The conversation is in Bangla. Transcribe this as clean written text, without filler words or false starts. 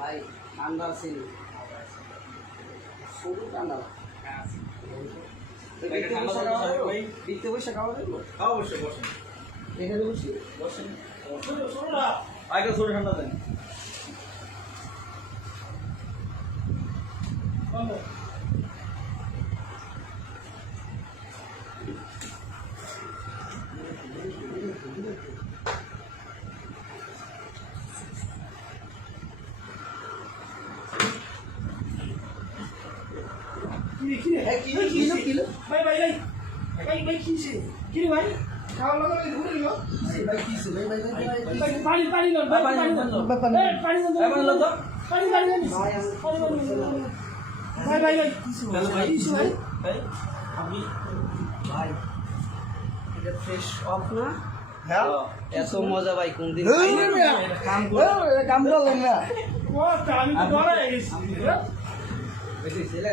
ভাই ঠান্ডা ছিল শুধু ঠান্ডা দিতে পয়সা খাওয়া যাবে অবশ্যই বসেন এখানে বসি বসেন আগে ছোট ঠান্ডা দেন এত মজা ভাই কোনদিন কাম করলেন না ছেলে